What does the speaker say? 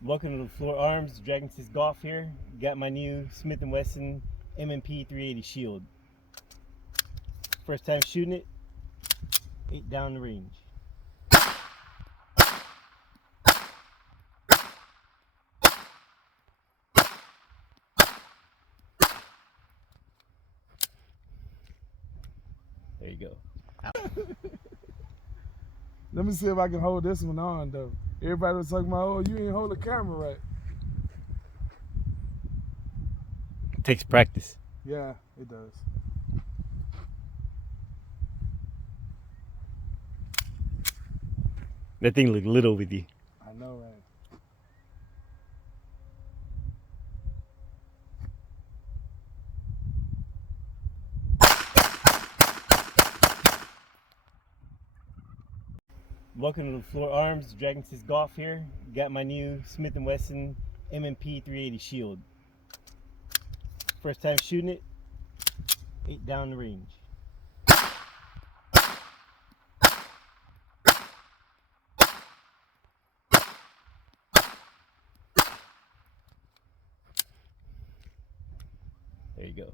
Welcome to the Floor Arms, Dragon Six Golf here. Got my new Smith & Wesson M&P 380 Shield. First time shooting it, 8 down the range. There you go. Let me see if I can hold this one on though. Everybody was talking about, oh, you ain't hold the camera right. It takes practice. Yeah, it does. That thing looked little with you. I know, right? Welcome to the Floor Arms, Dragon Six Golf here. Got my new Smith & Wesson M&P 380 Shield. First time shooting it, 8 down the range. There you go.